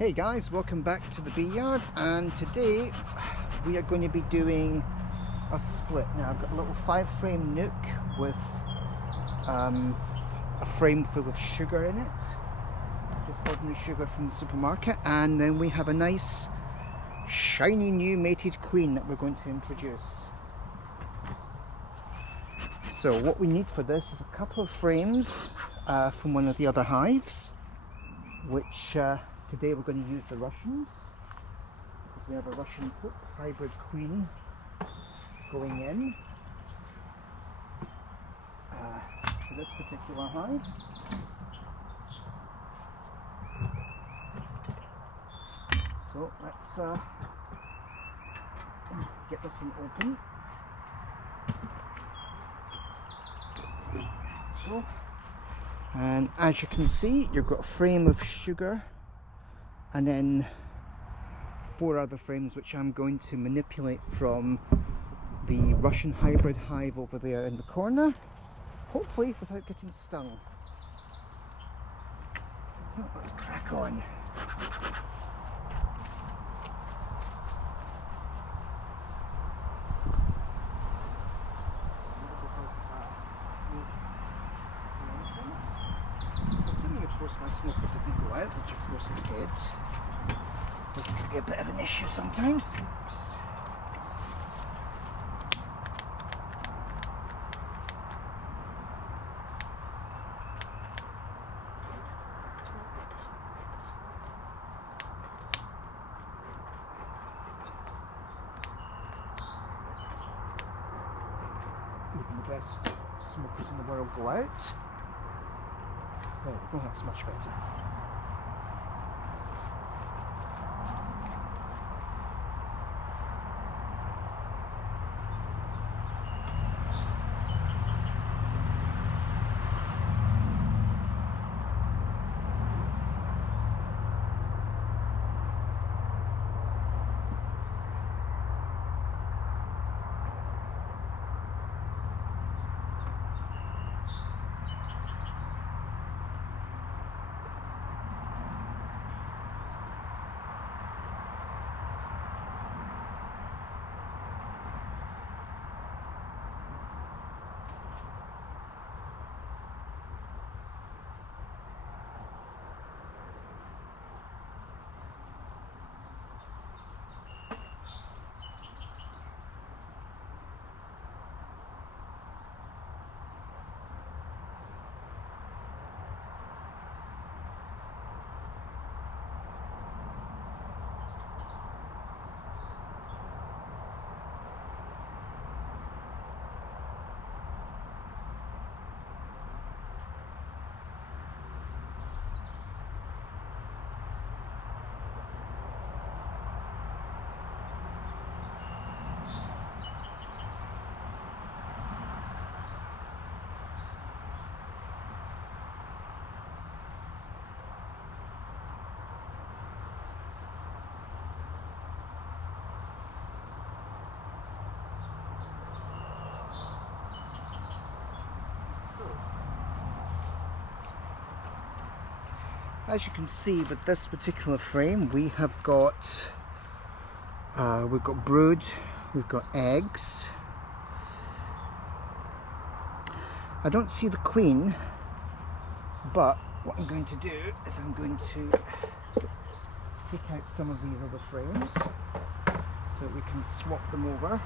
Hey guys, welcome back to the bee yard, and today we are going to be doing a split. Now I've got a little 5-frame nook with a frame full of sugar in it, just ordinary sugar from the supermarket, and then we have a nice shiny new mated queen that we're going to introduce. So what we need for this is a couple of frames from one of the other hives, which today we're going to use the Russians, because we have a Russian poop hybrid queen going in to this particular hive. So let's get this one open. So, and as you can see, you've got a frame of sugar and then 4 other frames which I'm going to manipulate from the Russian hybrid hive over there in the corner, hopefully without getting stung. So let's crack on. Assuming of course my smoker didn't go out, which of course it did. This can be a bit of an issue sometimes. Oops. Even the best smokers in the world go out. There we go, that's much better. As you can see with this particular frame, we have got we've got brood, we've got eggs. I don't see the queen, but what I'm going to do is I'm going to take out some of these other frames so we can swap them over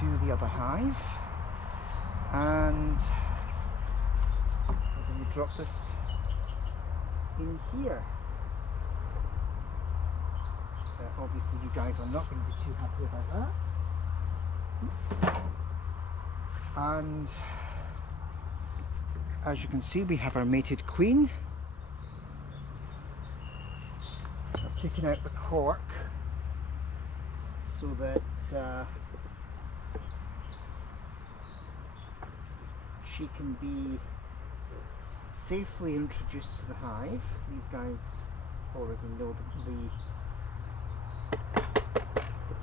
to the other hive, and we drop this in here. Obviously you guys are not going to be too happy about that. Oops. And as you can see, we have our mated queen. I've taken out the cork so that she can be safely introduced to the hive. These guys already know the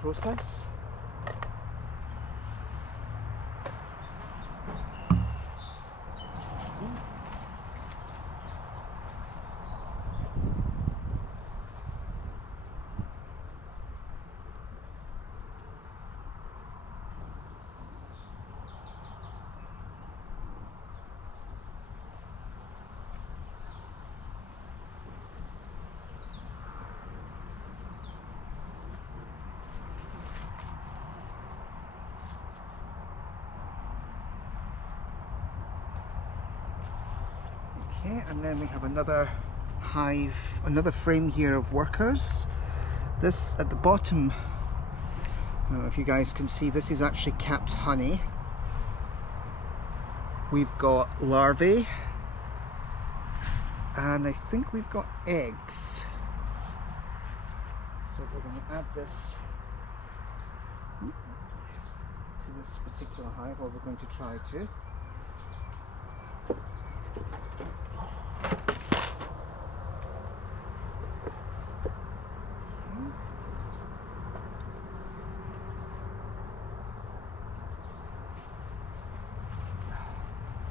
process. Okay, and then we have another hive, another frame here of workers. This at the bottom, I don't know if you guys can see, this is actually capped honey. We've got larvae, and I think we've got eggs. So we're going to add this to this particular hive, or we're going to try to.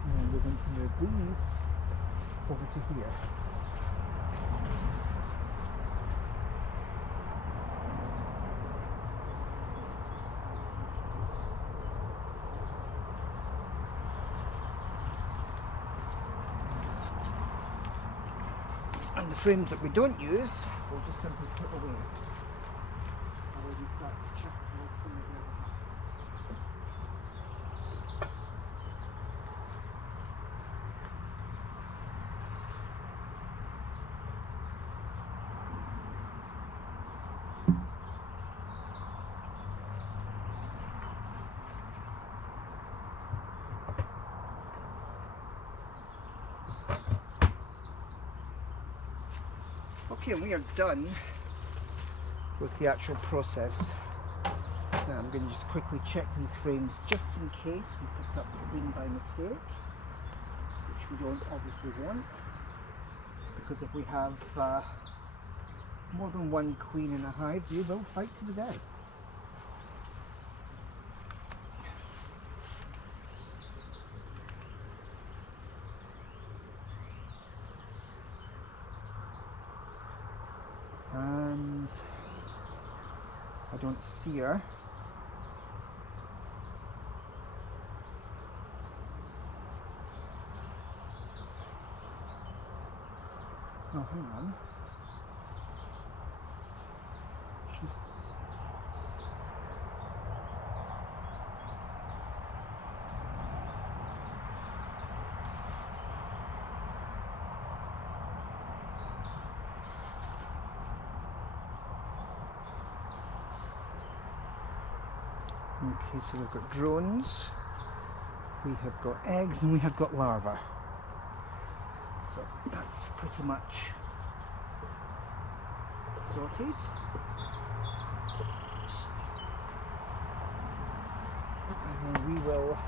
And we're going to move these over to here. And the frames that we don't use, we'll just simply put away. And we can start to check out some of the other hives. Okay, and we are done with the actual process. Now I'm going to just quickly check these frames just in case we picked up the queen by mistake, which we don't obviously want, because if we have more than one queen in a hive, they will fight to the death. And I don't see her. Oh, hang on. She's... Okay, so we've got drones, we have got eggs, and we have got larvae. So that's pretty much sorted. And then we will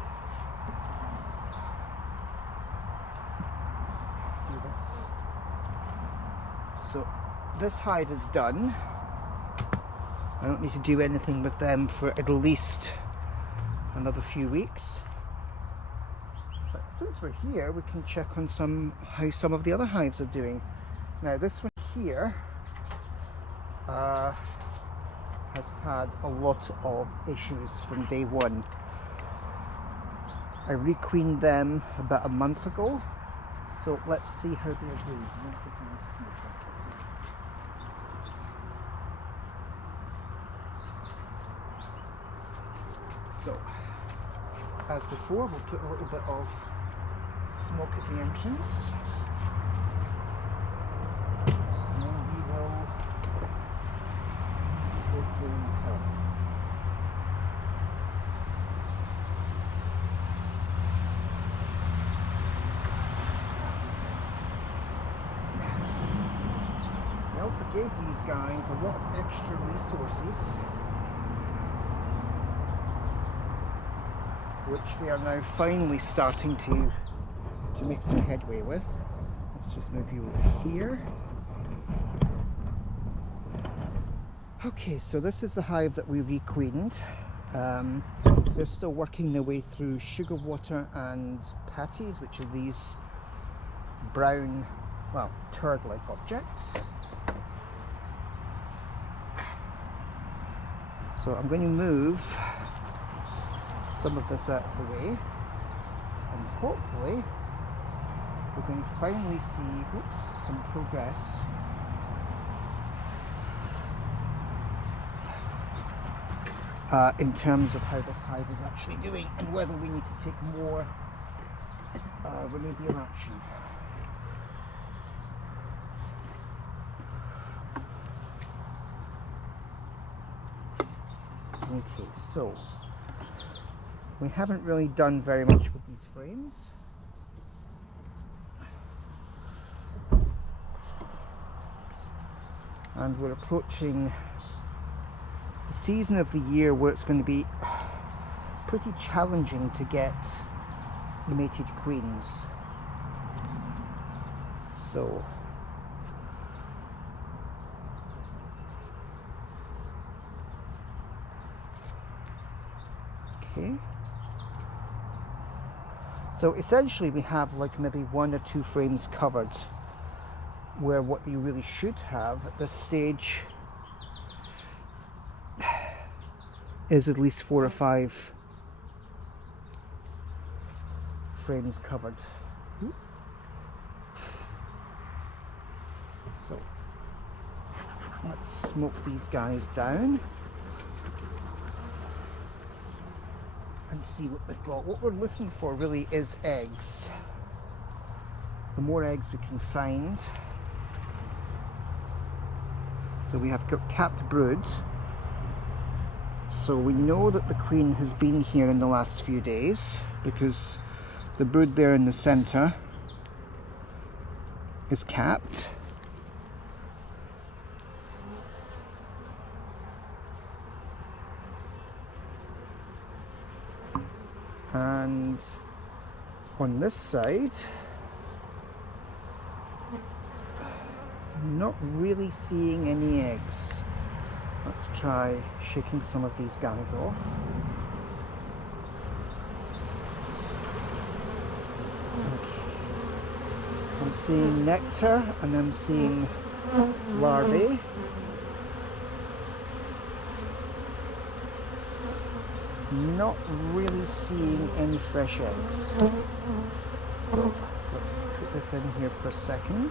do this. So this hive is done. I don't need to do anything with them for at least another few weeks. But since we're here, we can check on how some of the other hives are doing. Now this one here has had a lot of issues from day one. I requeened them about a month ago, so let's see how they're doing. So, as before, we'll put a little bit of smoke at the entrance. And then we will smoke through the top. We also gave these guys a lot of extra resources, which they are now finally starting to make some headway with. Let's just move you over here. Okay, so this is the hive that we requeened. They're still working their way through sugar water and patties, which are these brown, well, turd-like objects. So I'm going to move some of this out of the way, and hopefully we're going to finally see some progress in terms of how this hive is actually doing, and whether we need to take more remedial action. Okay, so we haven't really done very much with these frames. And we're approaching the season of the year where it's going to be pretty challenging to get mated queens. So okay. So essentially we have like maybe 1 or 2 frames covered, where what you really should have at this stage is at least 4 or 5 frames covered. So let's smoke these guys down and see what we've got. What we're looking for really is eggs. The more eggs we can find. So we have got capped brood. So we know that the queen has been here in the last few days because the brood there in the centre is capped. And on this side, not really seeing any eggs. Let's try shaking some of these guys off. Okay. I'm seeing nectar and I'm seeing larvae. Not really seeing any fresh eggs. So let's put this in here for a second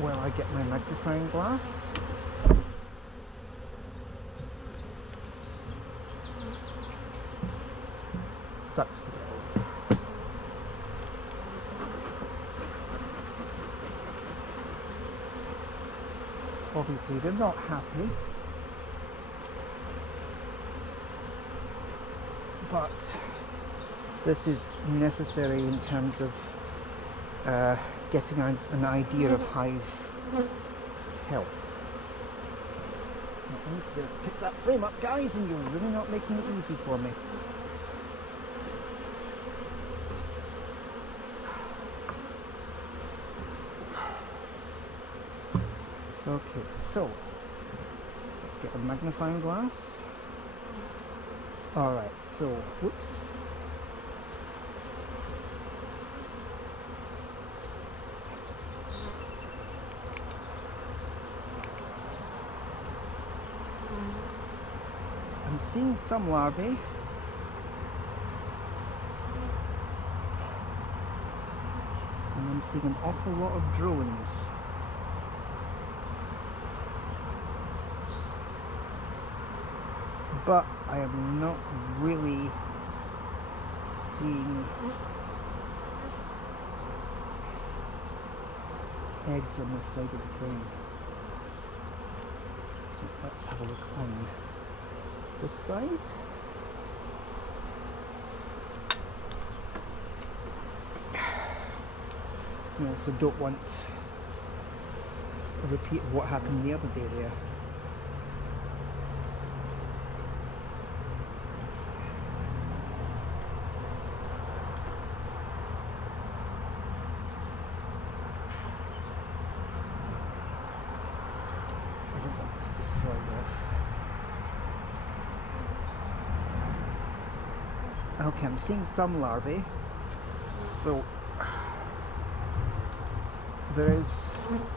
while I get my magnifying glass. Sucks to go. Obviously they're not happy, but this is necessary in terms of getting an idea of hive health. I need to be able to pick that frame up, guys, and you're really not making it easy for me. Okay, so let's get a magnifying glass. Alright, so, whoops. I'm seeing some larvae. And I'm seeing an awful lot of drones. But I am not really seeing eggs on this side of the frame. So let's have a look on this side. I also don't want a repeat of what happened the other day there. Okay, I'm seeing some larvae, so there is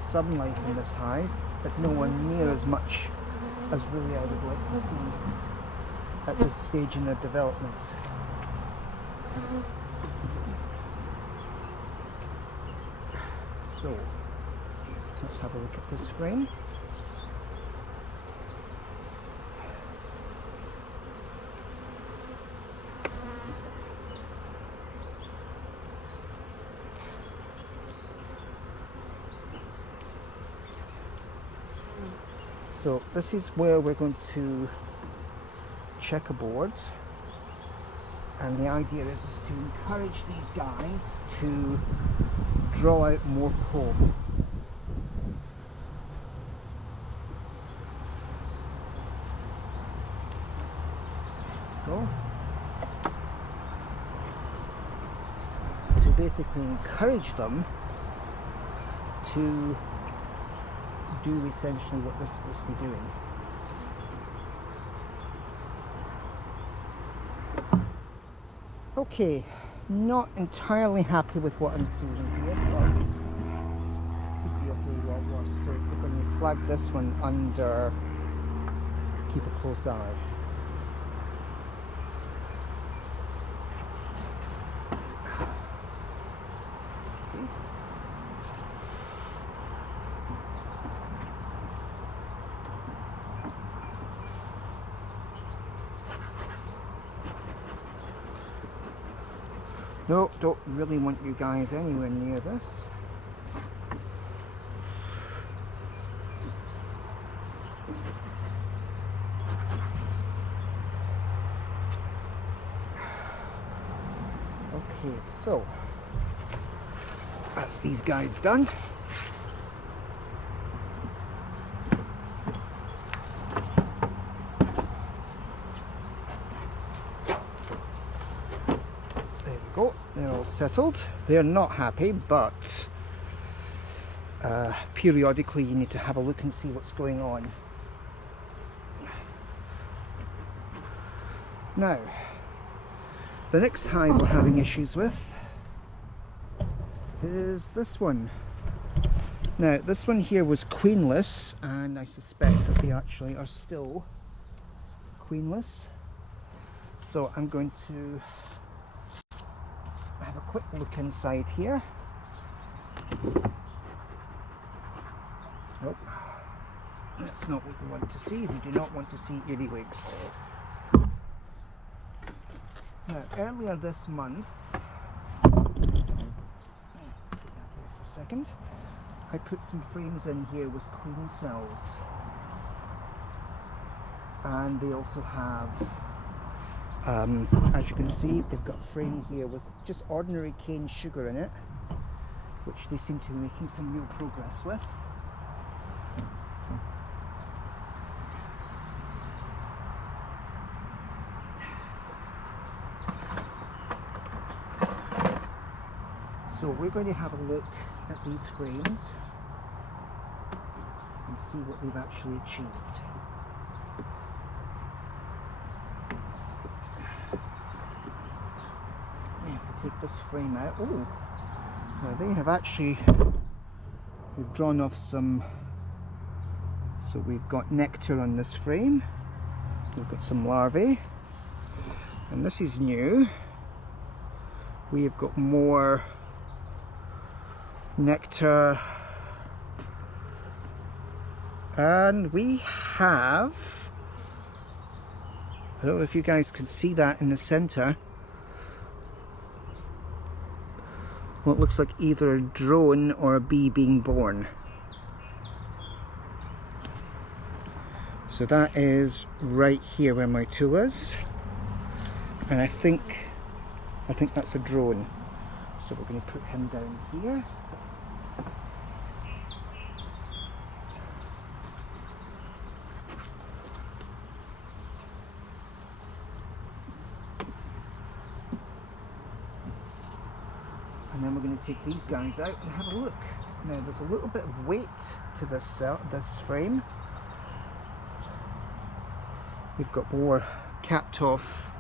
some life in this hive, but nowhere near as much as really I would like to see at this stage in their development. So let's have a look at this frame. So this is where we're going to checkerboard, and the idea is to encourage these guys to draw out more comb. Go. To basically encourage them to do essentially what they're supposed to be doing. Okay, not entirely happy with what I'm seeing here, but could be a whole lot worse. So we're going to flag this one under keep a close eye. No, don't really want you guys anywhere near this. Okay, so that's these guys done. They're all settled. They're not happy, but periodically you need to have a look and see what's going on. Now, the next hive we're having issues with is this one. Now, this one here was queenless, and I suspect that they actually are still queenless. So I'm going to have a quick look inside here. Nope, that's not what we want to see. We do not want to see earwigs. Now, earlier this month, for a second, I put some frames in here with queen cells, and they also have as you can see, they've got a frame here with just ordinary cane sugar in it, which they seem to be making some real progress with. So we're going to have a look at these frames and see what they've actually achieved. Take this frame out. Oh, now they have actually, we've drawn off some, so we've got nectar on this frame, we've got some larvae, and this is new. We've got more nectar, and we have, I don't know if you guys can see that in the center, what looks like either a drone or a bee being born. So that is right here where my tool is, and I think that's a drone. So we're going to put him down here. And then we're going to take these guys out and have a look. Now there's a little bit of weight to this frame. We've got more capped off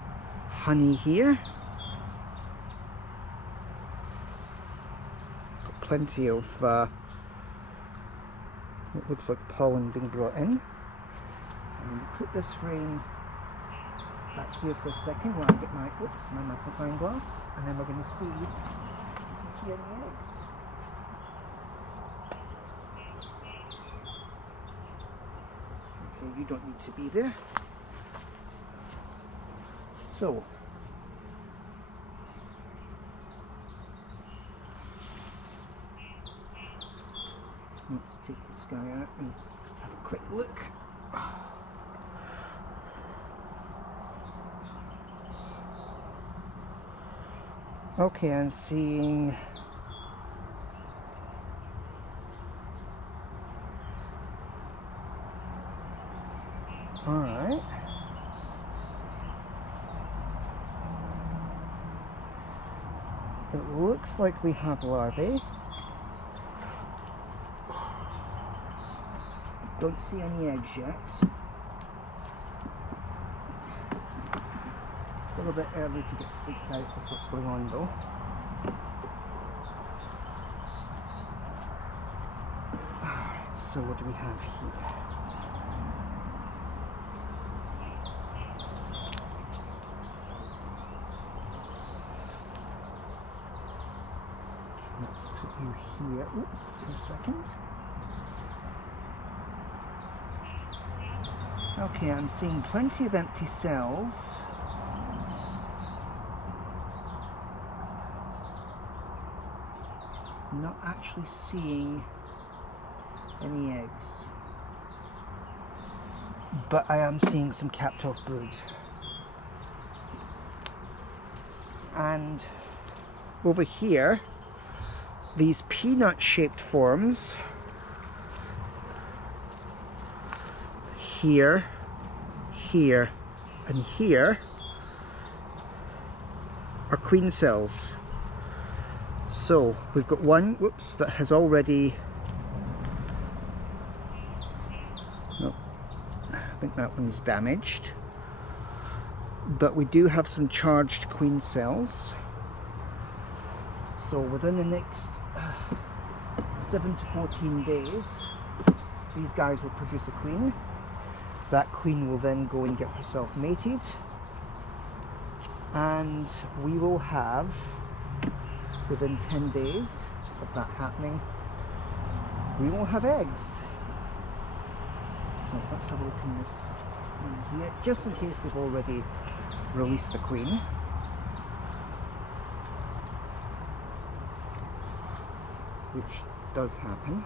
honey here. Got plenty of what looks like pollen being brought in. And put this frame back here for a second while I get my magnifying glass, and then we're going to see any eggs. Okay, you don't need to be there. So let's take this guy out and have a quick look. Okay, I'm seeing alright. It looks like we have larvae. Don't see any eggs yet. Still a bit early to get freaked out with what's going on though. Alright, so what do we have here? Let's put you here. Oops, for a second. Okay, I'm seeing plenty of empty cells. Not actually seeing any eggs. But I am seeing some capped off brood. And over here, these peanut shaped forms here, here, and here are queen cells. So we've got one, whoops, that has already, no, I think that one's damaged, but we do have some charged queen cells. So within the next 7 to 14 days, these guys will produce a queen. That queen will then go and get herself mated, and we will have, within 10 days of that happening, we will have eggs. So let's have a look in this one here, just in case they've already released the queen. Which does happen.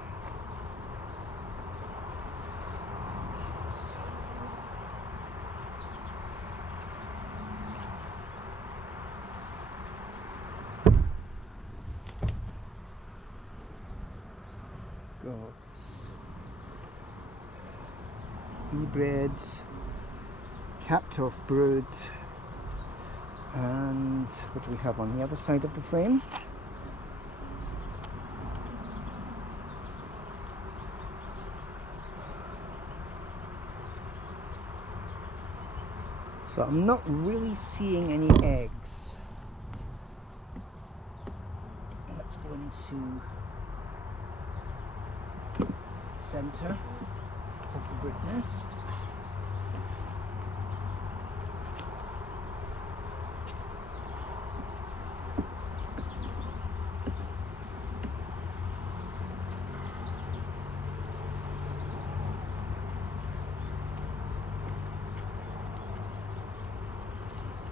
Got bee bread, capped off brood, and what do we have on the other side of the frame? So I'm not really seeing any eggs. Let's go into center of the brood nest.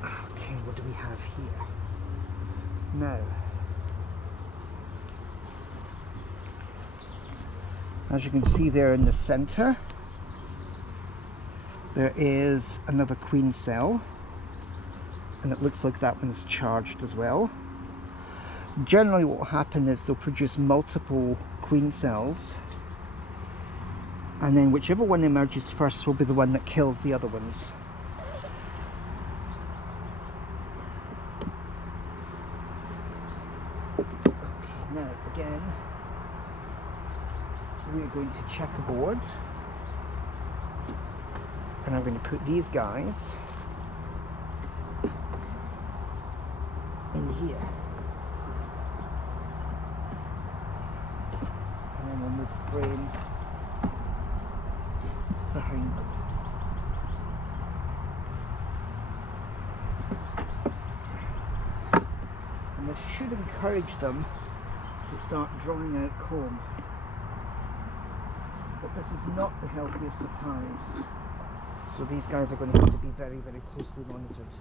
Okay, what do we have here? Now, as you can see there in the center, there is another queen cell, and it looks like that one's charged as well. Generally what will happen is they'll produce multiple queen cells, and then whichever one emerges first will be the one that kills the other ones. Okay, now again, we're going to check a board, and I'm going to put these guys in here, and then we'll move the frame behind them. And this should encourage them to start drawing out comb. But this is not the healthiest of hives, so these guys are going to have to be very, very closely monitored.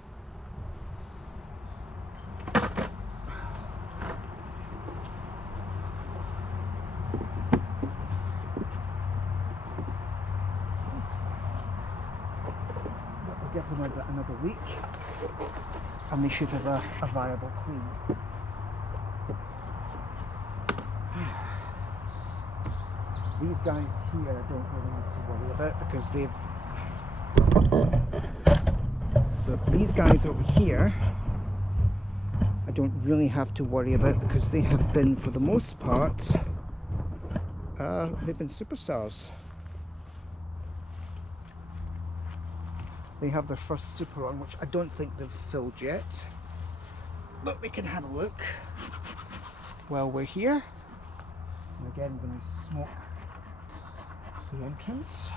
That will give them about another week, and they should have a viable queen. These guys here I don't really need to worry about because so these guys over here I don't really have to worry about because they have been, for the most part, they've been superstars. They have their first super on, which I don't think they've filled yet, but we can have a look while we're here. And again, when we smoke the entrance,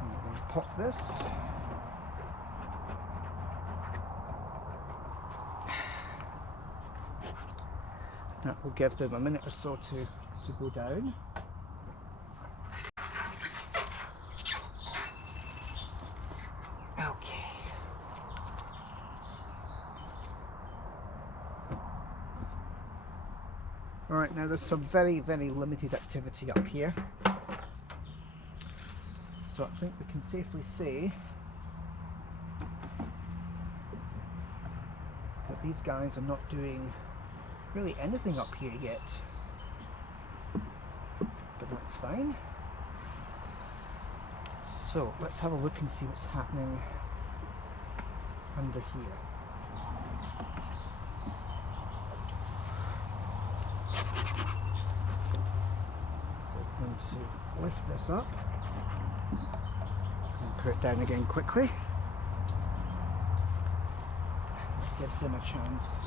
and we're going to pop this. That will give them a minute or so to go down. Okay. Alright, now there's some very, very limited activity up here. So I think we can safely say that these guys are not doing really anything up here yet, but that's fine. So let's have a look and see what's happening under here. So I'm going to lift this up and put it down again quickly. That gives them a chance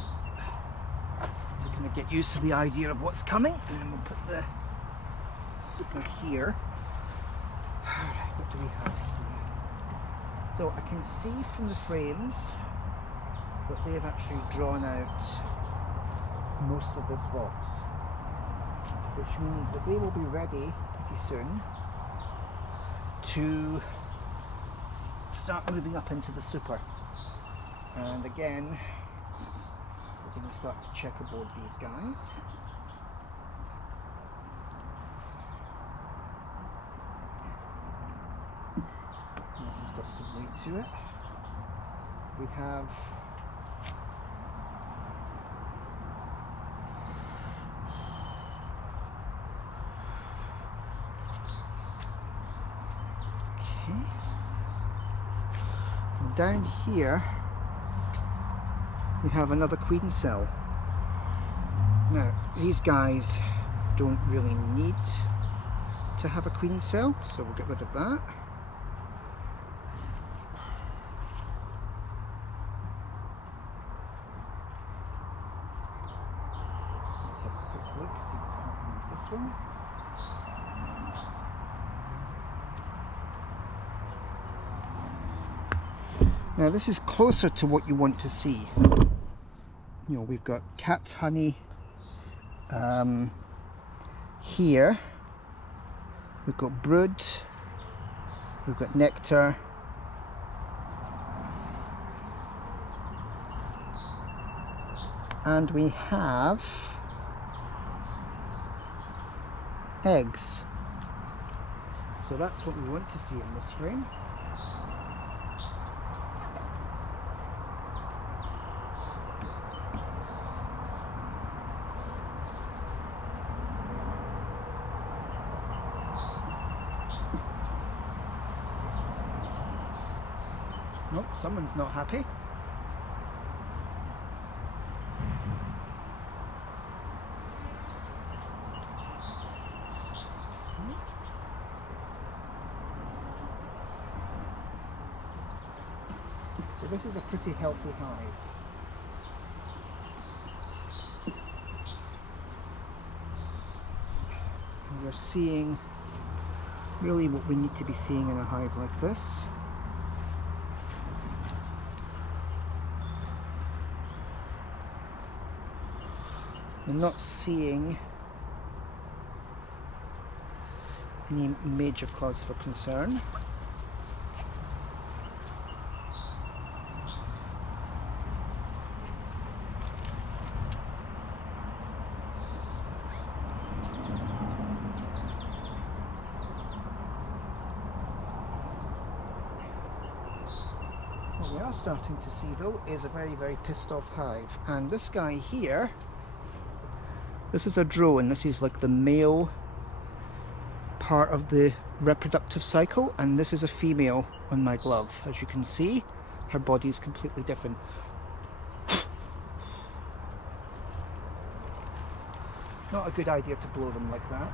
to kind of get used to the idea of what's coming, and then we'll put the super here. Alright, what do we have here? So I can see from the frames that they've actually drawn out most of this box, which means that they will be ready pretty soon to start moving up into the super. And again, we're going to start to checkerboard these guys. This has got some weight to it. We have down here we have another queen cell. Now these guys don't really need to have a queen cell, so we'll get rid of that. Let's have a quick look, see what's happening with this one. Now this is closer to what you want to see. You know, we've got capped honey here, we've got brood, we've got nectar, and we have eggs. So that's what we want to see in this frame. Nope, someone's not happy. So this is a pretty healthy hive. And we're seeing really what we need to be seeing in a hive like this. I'm not seeing any major cause for concern. What we are starting to see though is a very, very pissed off hive, and this guy here This is a drone. This is like the male part of the reproductive cycle, and this is a female on my glove. As you can see, her body is completely different. Not a good idea to blow them like that.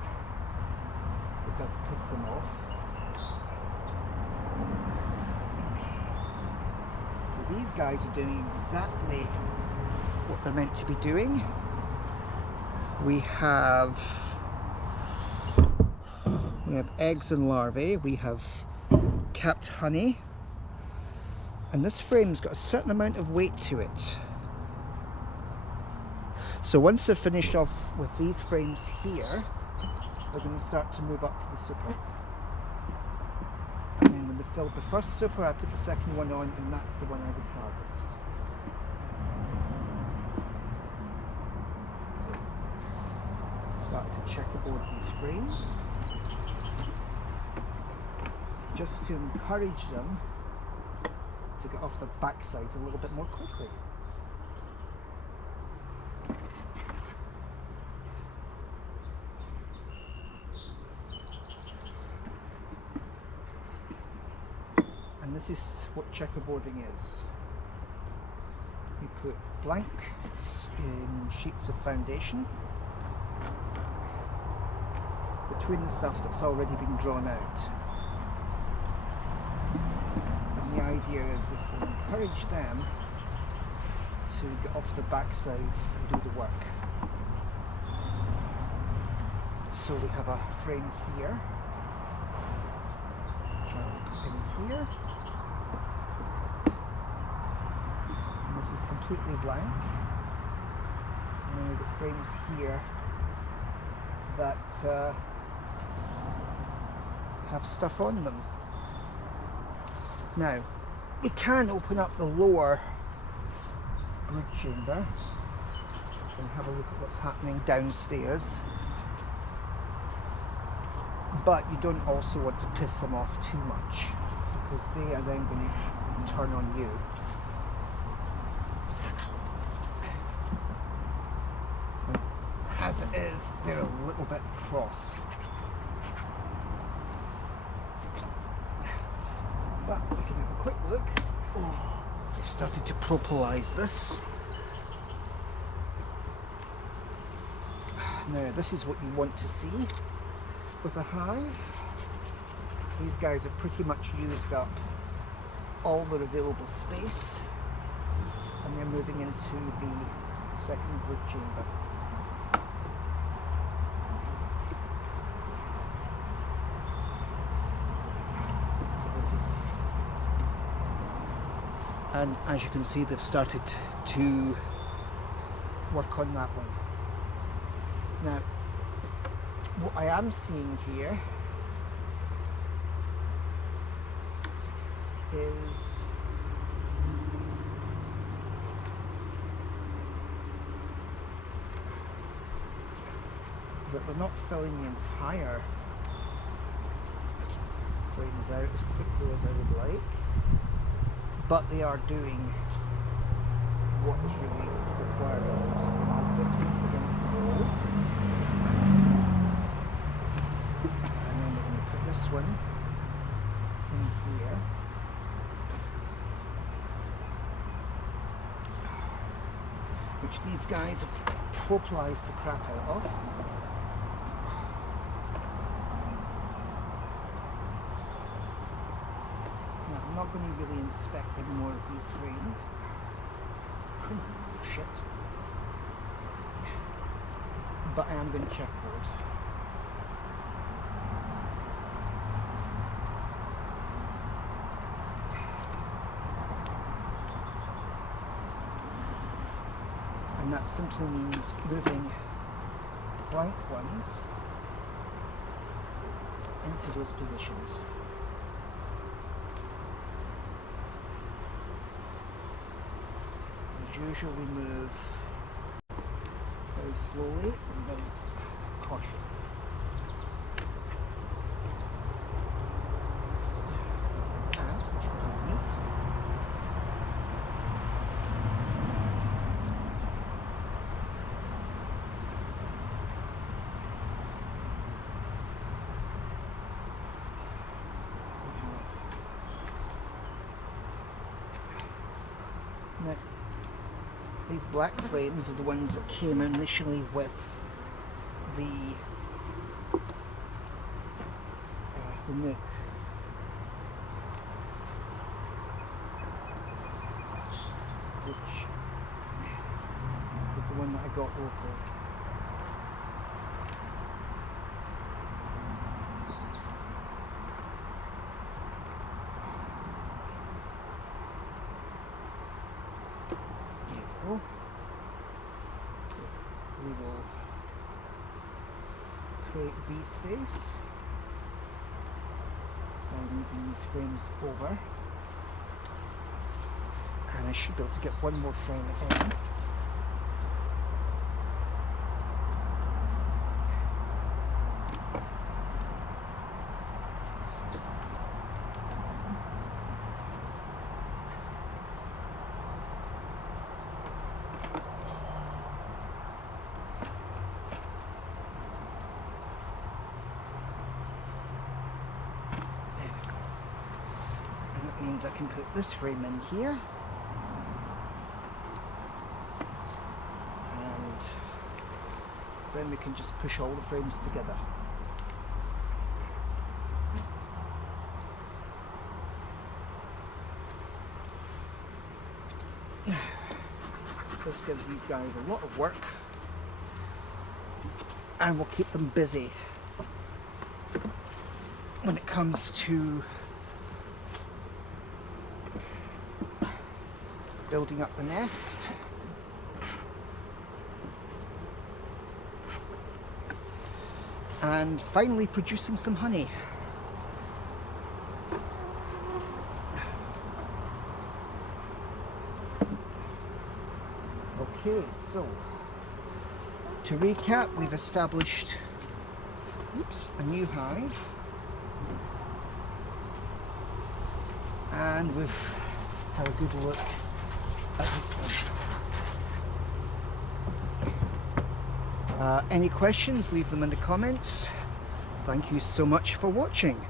It does piss them off. So these guys are doing exactly what they're meant to be doing. We have eggs and larvae, we have capped honey, and this frame's got a certain amount of weight to it. So once they're finished off with these frames here, they're going to start to move up to the super. And then when they filled the first super, I put the second one on, and that's the one I would harvest. So let's start to checkerboard these frames, just to encourage them to get off the backsides a little bit more quickly. And this is what checkerboarding is. You put blanks in sheets of foundation between the stuff that's already been drawn out. And the idea is this will encourage them to get off the backsides and do the work. So we have a frame here, which I'll put in here. And this is completely blank. And then we've got frames here that have stuff on them. Now, we can open up the lower brood chamber and have a look at what's happening downstairs, but you don't also want to piss them off too much, because they are then going to turn on you. As it is, they're a little bit cross. But we can have a quick look. Oh, they've started to propylize this. Now this is what you want to see with a hive. These guys have pretty much used up all their available space, and they're moving into the second brood chamber. And as you can see, they've started to work on that one. Now, what I am seeing here is that they're not filling the entire frames out as quickly as I would like, but they are doing what is really required of them. So we'll move this one against the wall, and then we're going to put this one in here, which these guys have propylized the crap out of. I'm not going to really inspect any more of these frames. Shit. But I am going to checkboard. And that simply means moving blank ones into those positions. Usually we move very slowly and very cautiously. There's an ant, which we don't need. Now, these black frames are the ones that came initially with the nook. Which is the one that I got locally. We will create bee space by moving these frames over, and I should be able to get one more frame in. Means I can put this frame in here, and then we can just push all the frames together. This gives these guys a lot of work and will keep them busy when it comes to building up the nest. And finally producing some honey. Okay, so to recap, we've established a new hive, and we've had a good look at this one. Any questions, leave them in the comments. Thank you so much for watching.